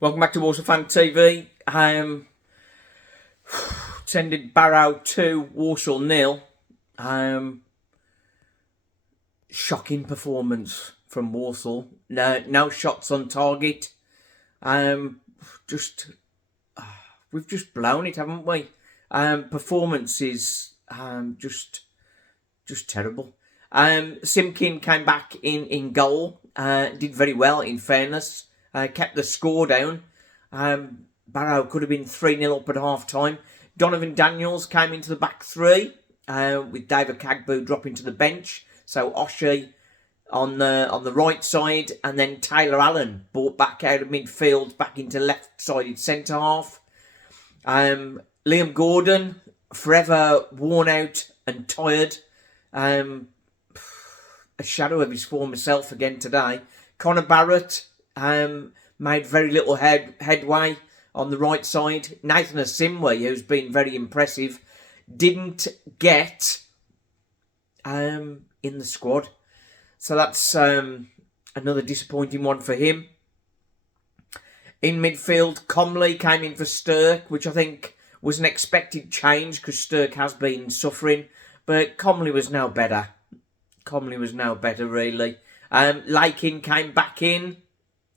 Welcome back to Walsall Fan TV. Sending Barrow 2, Walsall 0. Shocking performance from Walsall. No shots on target. We've just blown it, haven't we? Performance is just terrible. Simkin came back in goal. Did very well, in fairness. Kept the score down. Barrow could have been 3-0 up at half time. Donovan Daniels came into the back three with David Cagboo dropping to the bench. So Oshie on the right side, and then Taylor Allen brought back out of midfield back into left-sided centre half. Liam Gordon, forever worn out and tired. A shadow of his former self again today. Connor Barrett made very little headway on the right side. Nathan Asimwe, who's been very impressive, didn't get in the squad. So that's another disappointing one for him. In midfield, Comley came in for Stirk, which I think was an expected change because Stirk has been suffering. But Comley was no better. Really. Lakin came back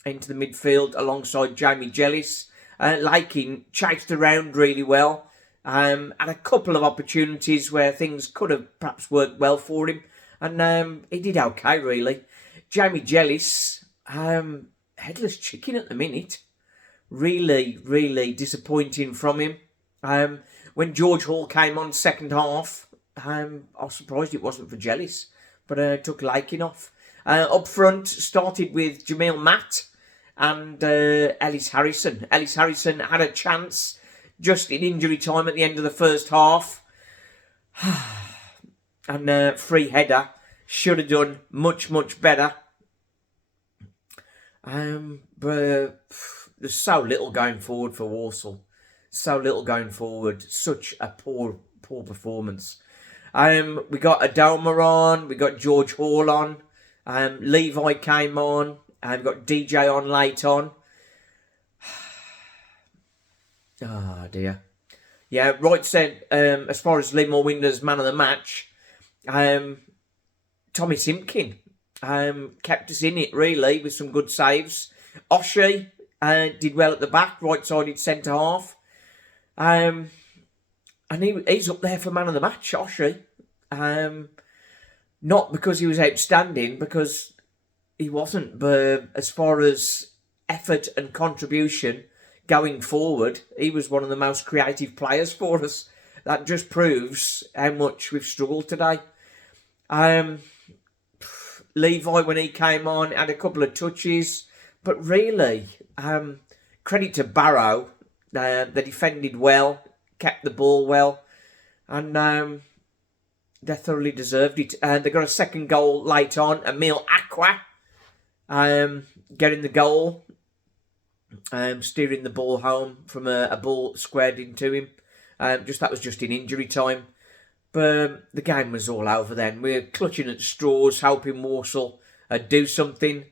into the midfield alongside Jamie Jellis. Lakin chased around really well. Had a couple of opportunities where things could have perhaps worked well for him. And he did okay, really. Jamie Jellis, headless chicken at the minute. Really disappointing from him. When George Hall came on second half, I was surprised it wasn't for Jellis, but took Lakin off. Up front, started with Jamil Matt and Ellis Harrison. Ellis Harrison had a chance just in injury time at the end of the first half. And free header. Should have done much better. But there's so little going forward for Walsall. Such a poor performance. We got Adoma on. We got George Hall on. Levi came on. We've got DJ on late on. Oh dear. Yeah, right said, as far as Lee Moore Winder's man of the match, Tommy Simpkin kept us in it, really, with some good saves. Oshie did well at the back, right-sided centre half. And he's up there for man of the match, Oshie. Not because he was outstanding, because he wasn't, but as far as effort and contribution going forward, he was one of the most creative players for us. That just proves how much we've struggled today. Levi, when he came on, had a couple of touches, but really, credit to Barrow. They defended well, kept the ball well, and they thoroughly deserved it. They got a second goal late on. Emil Aqua getting the goal, steering the ball home from a ball squared into him. That was just in injury time. But the game was all over then. We were clutching at straws, hoping Walsall do something.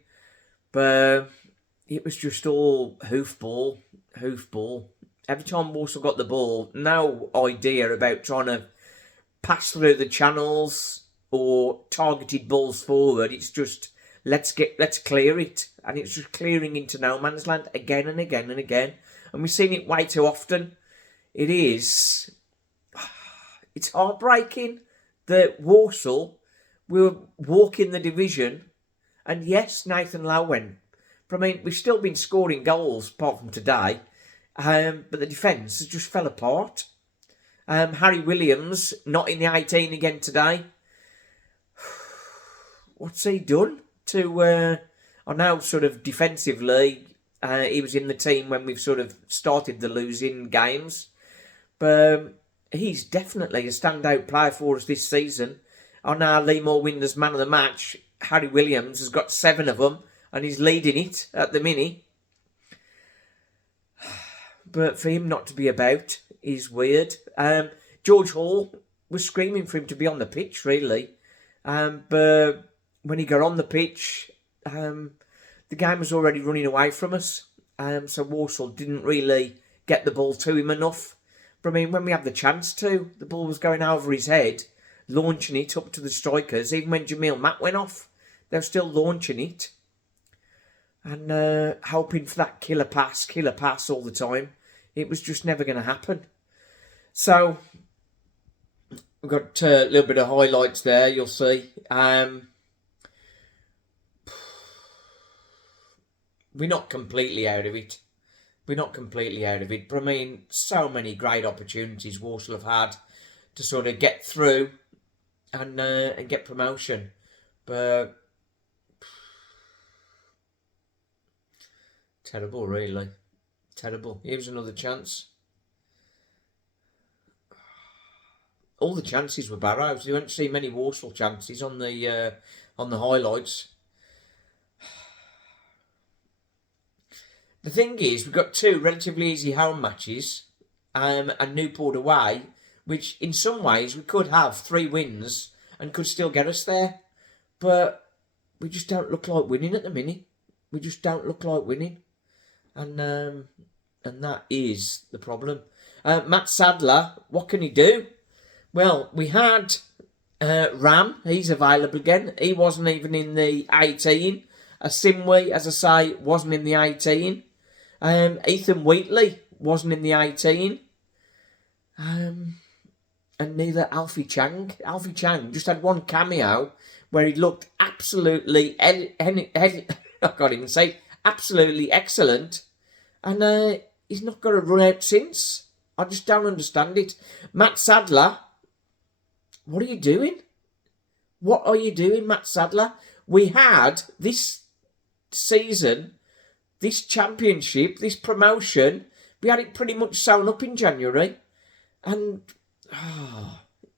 But it was just all hoofball. Every time Walsall got the ball, no idea about trying to pass through the channels or targeted balls forward. It's just, let's clear it. And it's just clearing into no man's land again and again and again. And we've seen it way too often. It's heartbreaking that Walsall will walk in the division. And yes, Nathan Lowe went. But I mean, we've still been scoring goals apart from today. But the defence has just fell apart. Harry Williams, not in the 18 again today. What's he done to... I know sort of defensively, he was in the team when we've sort of started the losing games. But he's definitely a standout player for us this season. On our Lee Moore Winder's man of the match, Harry Williams has got 7 of them, and he's leading it at the minute. But for him not to be about is weird. George Hall was screaming for him to be on the pitch, really. But when he got on the pitch, the game was already running away from us. So Walsall didn't really get the ball to him enough. But I mean, when we had the chance to, the ball was going over his head, launching it up to the strikers. Even when Jamil Matt went off, they were still launching it. And hoping for that killer pass all the time. It was just never going to happen. So, we've got a little bit of highlights there, you'll see. We're not completely out of it. But I mean, so many great opportunities Walsall have had to sort of get through and get promotion. But terrible, really. Terrible. Here's another chance. All the chances were Barrow's. You won't see many Walsall chances on the highlights. The thing is, we've got 2 relatively easy home matches, and Newport away, which in some ways we could have 3 wins and could still get us there. But we just don't look like winning at the minute. We just don't look like winning. And that is the problem. Matt Sadler, what can he do? Well, we had Ram, he's available again. He wasn't even in the 18. Simwe, as I say, wasn't in the 18. Ethan Wheatley wasn't in the 18. And neither Alfie Chang. Alfie Chang just had one cameo where he looked absolutely, I can't even say, absolutely excellent. And he's not got a run out since. I just don't understand it. Matt Sadler, what are you doing? What are you doing, Matt Sadler? We had this season, this championship, this promotion, we had it pretty much sewn up in January. And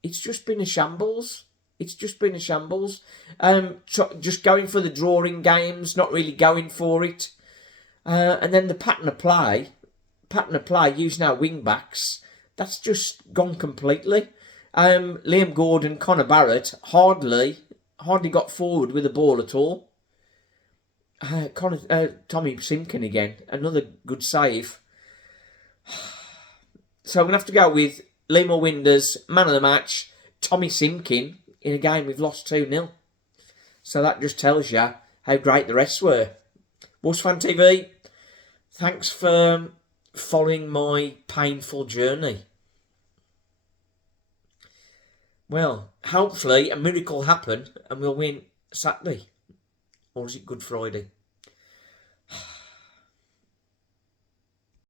it's just been a shambles. It's just been a shambles. Just going for the drawing games, not really going for it. And then the pattern of play using our wing backs, that's just gone completely. Liam Gordon, Connor Barrett hardly got forward with the ball at all. Tommy Simkin again, another good save. So I'm going to have to go with Limo Winders, man of the match, Tommy Simkin, in a game we've lost 2-0. So that just tells you how great the rest were. Wolves Fan TV, thanks for following my painful journey. Well, hopefully a miracle happen and we'll win Saturday. Or is it Good Friday?